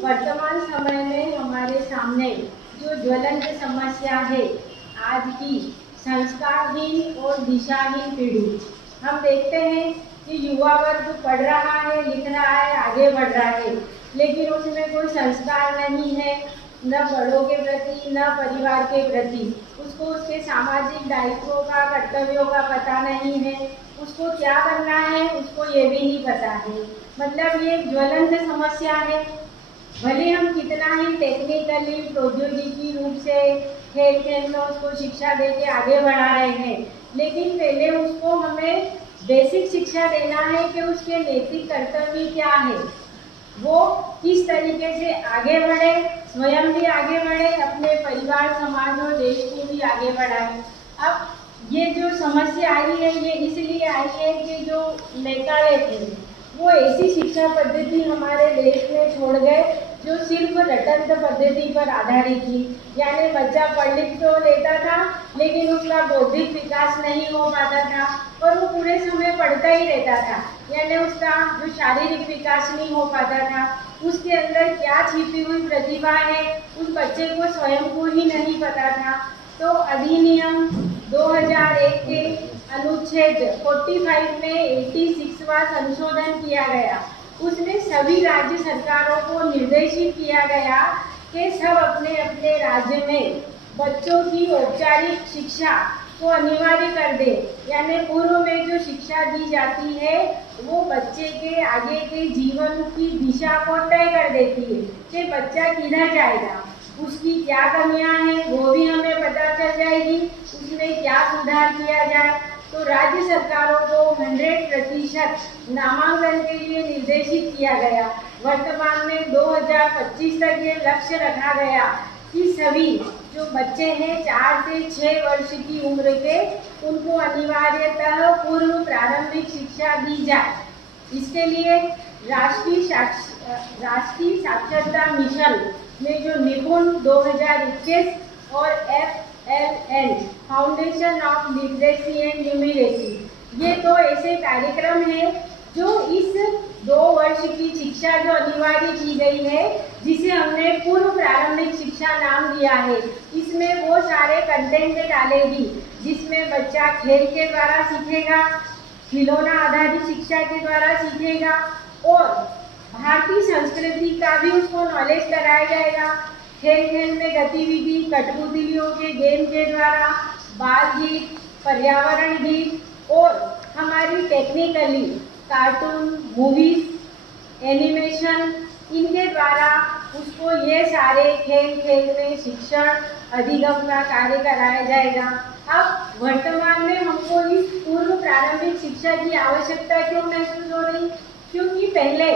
वर्तमान समय में हमारे सामने जो ज्वलंत समस्या है आज की संस्कारहीन और दिशाहीन पीढ़ी, हम देखते हैं कि युवा वर्ग पढ़ रहा है, लिख रहा है, आगे बढ़ रहा है, लेकिन उसमें कोई संस्कार नहीं है, न बड़ों के प्रति न परिवार के प्रति। उसको उसके सामाजिक दायित्वों का, कर्तव्यों का पता नहीं है, उसको क्या बनना है उसको ये भी नहीं पता है। मतलब ये ज्वलंत समस्या है। भले हम कितना ही टेक्निकली प्रौद्योगिकी रूप से खेल खेल में उसको शिक्षा दे के आगे बढ़ा रहे हैं, लेकिन पहले उसको हमें बेसिक शिक्षा देना है कि उसके नैतिक कर्तव्य क्या है, वो किस तरीके से आगे बढ़े, स्वयं भी आगे बढ़े, अपने परिवार, समाज और देश को भी आगे बढ़ाए। अब ये जो समस्या आई है ये इसलिए आई है कि जो नेता थे वो ऐसी शिक्षा पद्धति हमारे देश में छोड़ गए जो सिर्फ रटंत पद्धति पर आधारित थी। यानी बच्चा पढ़ लिख तो लेता था लेकिन उसका बौद्धिक विकास नहीं हो पाता था और वो पूरे समय पढ़ता ही रहता था, यानी उसका जो शारीरिक विकास नहीं हो पाता था। उसके अंदर क्या छिपी हुई प्रतिभा है उस बच्चे को स्वयं को ही नहीं पता था। तो अधिनियम 2001 के अनुच्छेद 45 में 86वां संशोधन किया गया। उसमें सभी राज्य सरकारों को निर्देशित किया गया कि सब अपने अपने राज्य में बच्चों की औपचारिक शिक्षा को अनिवार्य कर दे। यानी पूर्व में जो शिक्षा दी जाती है वो बच्चे के आगे के जीवन की दिशा को तय कर देती है कि बच्चा किधर जाएगा, उसकी क्या कमियां हैं वो भी हमें पता चल जाएगी, उसमें क्या सुधार किया जाए। तो राज्य सरकारों को 100% नामांकन के लिए निर्देशित किया गया। वर्तमान में 2025 तक ये लक्ष्य रखा गया कि सभी जो बच्चे हैं 4 से 6 वर्ष की उम्र के, उनको अनिवार्यतः पूर्व प्रारंभिक शिक्षा दी जाए। इसके लिए राष्ट्रीय साक्षरता मिशन में जो निपुण 2021 और FLN foundation of literacy and numeracy, ये तो ऐसे कार्यक्रम हैं जो इस 2 वर्ष की शिक्षा जो अनिवार्य की गई है, जिसे हमने पूर्व प्रारंभिक शिक्षा नाम दिया है, इसमें वो सारे कंटेंट डालेगी जिसमें बच्चा खेल के द्वारा सीखेगा, खिलौना आधारित शिक्षा के द्वारा सीखेगा और भारतीय संस्कृति का भी उसको नॉलेज कराया जाएगा। खेल खेल में गतिविधि, कठपुतलियों के गेम के द्वारा, बाल गीत, पर्यावरण गीत और हमारी टेक्निकली कार्टून, मूवीज, एनिमेशन, इनके द्वारा उसको ये सारे खेल खेल में शिक्षण अधिगम का कार्य कराया जाएगा। अब वर्तमान में हमको इस पूर्व प्रारंभिक शिक्षा की आवश्यकता क्यों महसूस हो रही? क्योंकि पहले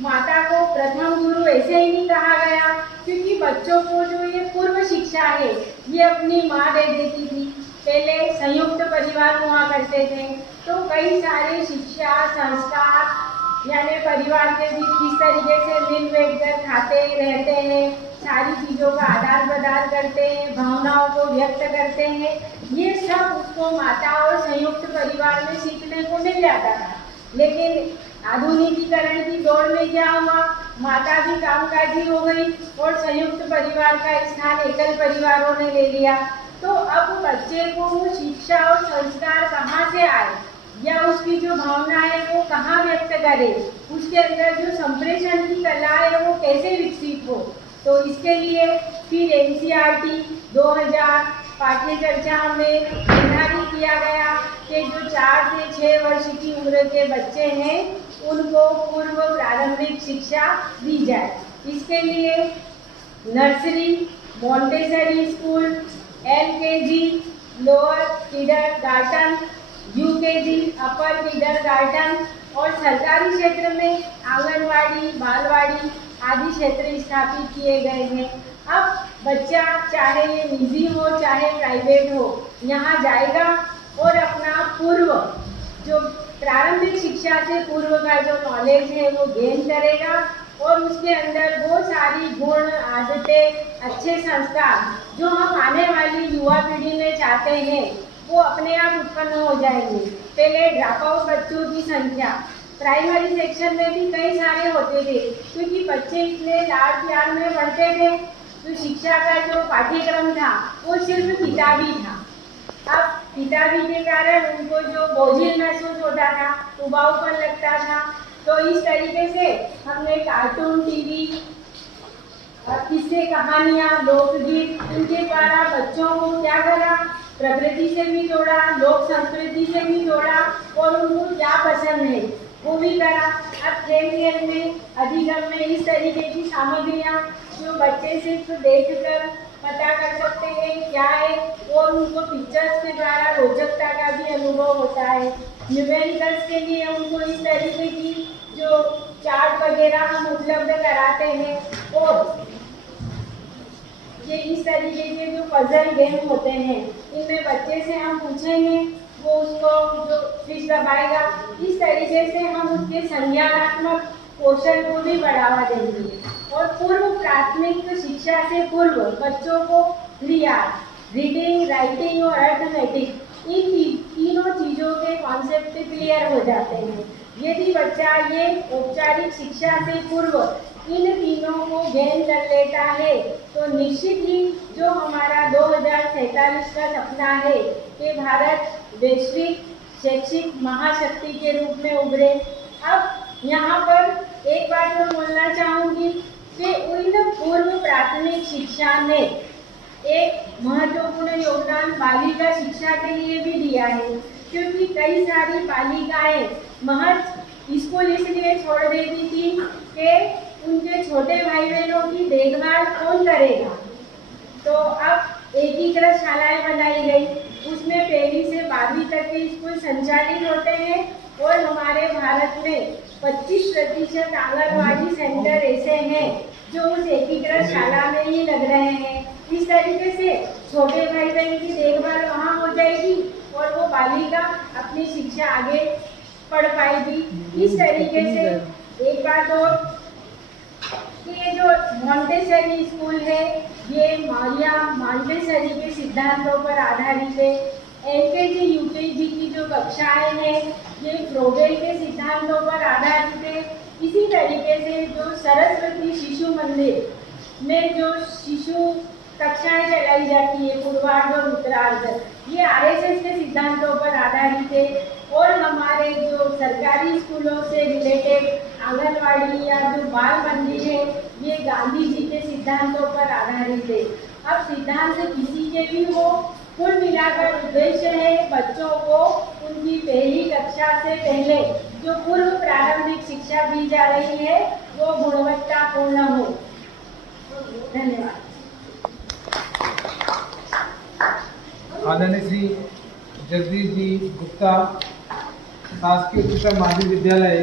माता को प्रथम गुरु ऐसे ही नहीं कहा गया, क्योंकि बच्चों को जो ये पूर्व शिक्षा है ये अपनी माँ दे देती थी। पहले संयुक्त परिवार हुआ करते थे तो कई सारे शिक्षा संस्कार यानी परिवार के बीच किस तरीके से मिल बैठ कर खाते रहते हैं, सारी चीज़ों का आदान प्रदान करते हैं, भावनाओं को व्यक्त करते हैं, ये सब उसको माता और संयुक्त परिवार में सीखने को मिल जाता था। लेकिन आधुनिकीकरण की दौड़ में क्या हुआ, माता भी कामकाजी हो गई और संयुक्त परिवार का स्थान एकल परिवारों ने ले लिया। तो अब बच्चे को वो शिक्षा और संस्कार कहाँ से आए या उसकी जो भावना है वो कहाँ व्यक्त करे, उसके अंदर जो संप्रेषण की कला है वो कैसे विकसित हो। तो इसके लिए फिर NCERT 2000 पाठ्य चर्चा में निर्धारित किया गया कि जो 4 से 6 वर्ष की उम्र के बच्चे हैं उनको पूर्व प्रारंभिक शिक्षा दी जाए। इसके लिए nursery, Montessori school, LKG, lower kindergarten, UKG, अपर किंडरगार्टन और सरकारी क्षेत्र में आंगनवाड़ी, बालवाड़ी आदि क्षेत्र स्थापित किए गए हैं। अब बच्चा चाहे ये निजी हो चाहे प्राइवेट हो, यहाँ जाएगा और अपना पूर्व जो प्रारंभिक शिक्षा से पूर्व का जो नॉलेज है वो गेन करेगा और उसके अंदर वो सारी गुण, आदतें, अच्छे संस्कार जो हम आने वाली युवा पीढ़ी में चाहते हैं वो अपने आप उत्पन्न हो जाएंगे। पहले ड्रॉप आउट बच्चों की संख्या प्राइमरी सेक्शन में भी कई सारे होते थे, क्योंकि बच्चे इतने लाड प्यार में पढ़ते थे। तो शिक्षा का जो पाठ्यक्रम था वो सिर्फ किताबी था। अब किताबी के कारण उनको जो बोझिल महसूस होता था, उबाऊपन लगता था। तो इस तरीके से हमने कार्टून, टीवी, किस्से, कहानियाँ, लोकगीत, इनके द्वारा बच्चों को क्या करा, प्रकृति से भी जोड़ा, लोक संस्कृति से भी जोड़ा और उनको क्या पसंद है वो भी करा। अब खेल खेल में, अधिगम में इस तरीके की सामग्रियाँ जो बच्चे सिर्फ देखकर पता कर सकते हैं क्या है, और उनको पिक्चर्स के द्वारा रोचकता का भी अनुभव होता है। न्यूमेरिकल्स के लिए उनको इस तरीके की जो चार्ट वगैरह हम उपलब्ध कराते हैं, और ये इस तरीके के जो पजल गेम होते हैं, इनमें बच्चे से हम पूछेंगे, वो उसको जो स्विच दबाएगा, इस तरीके से हम उसके संज्ञानात्मक कौशल को भी बढ़ावा देंगे। और पूर्व प्राथमिक शिक्षा से पूर्व बच्चों को रीडिंग, राइटिंग और अर्थमेटिक, इन तीनों चीज़ों के कॉन्सेप्ट क्लियर हो जाते हैं। यदि बच्चा ये औपचारिक शिक्षा से पूर्व इन तीनों को गेन कर लेता है, तो निश्चित ही जो हमारा 2047 का सपना है कि भारत वैश्विक शैक्षिक महाशक्ति के रूप में उभरे। अब यहाँ पर एक बात मैं बोलना चाहूँगी कि उन पूर्व प्राथमिक शिक्षा ने एक महत्वपूर्ण योगदान बालिका शिक्षा के लिए भी दिया है, क्योंकि कई सारी बालिकाएं महज स्कूल इसलिए छोड़ देती थी कि उनके छोटे भाई बहनों की देखभाल कौन करेगा। तो अब एकीकृत शालाएं बनाई गई, उसमें 1ली से 12वीं तक के स्कूल संचालित होते हैं, और हमारे भारत में 25% आंगनवाड़ी सेंटर ऐसे हैं जो उस एकीकृत शाला में ही लग रहे हैं। इस तरीके से छोटे भाई बहन की देखभाल वहाँ हो जाएगी और वो बालिका अपनी शिक्षा आगे पढ़ पाएगी। इस तरीके से एक बात और कि ये जो मॉन्टेसरी स्कूल है, ये मारिया मॉन्टेसरी के सिद्धांतों पर आधारित है। एलकेजी यूकेजी की जो कक्षाएं हैं, ये फ्रोबेल के सिद्धांतों पर आधारित है। इसी तरीके से जो सरस्वती शिशु मंदिर में जो शिशु कक्षाएं चलाई जाती है, पूर्वार्ध और उत्तरार्ध, ये आरएसएस के सिद्धांतों पर आधारित है। और हमारे जो सरकारी स्कूलों से रिलेटेड आंगनवाड़ी या जो बाल मंदिर है, ये गांधी जी के सिद्धांतों पर आधारित है। अब सिद्धांत किसी के भी हो, कुल मिलाकर उद्देश्य है बच्चों को उनकी 1ली कक्षा से पहले जो पूर्व प्रारंभिक शिक्षा दी जा रही है वो गुणवत्तापूर्ण हो। धन्यवाद। आदरणीय श्री जगदीश जी गुप्ता, शासकीय उच्चतर माध्यमिक विद्यालय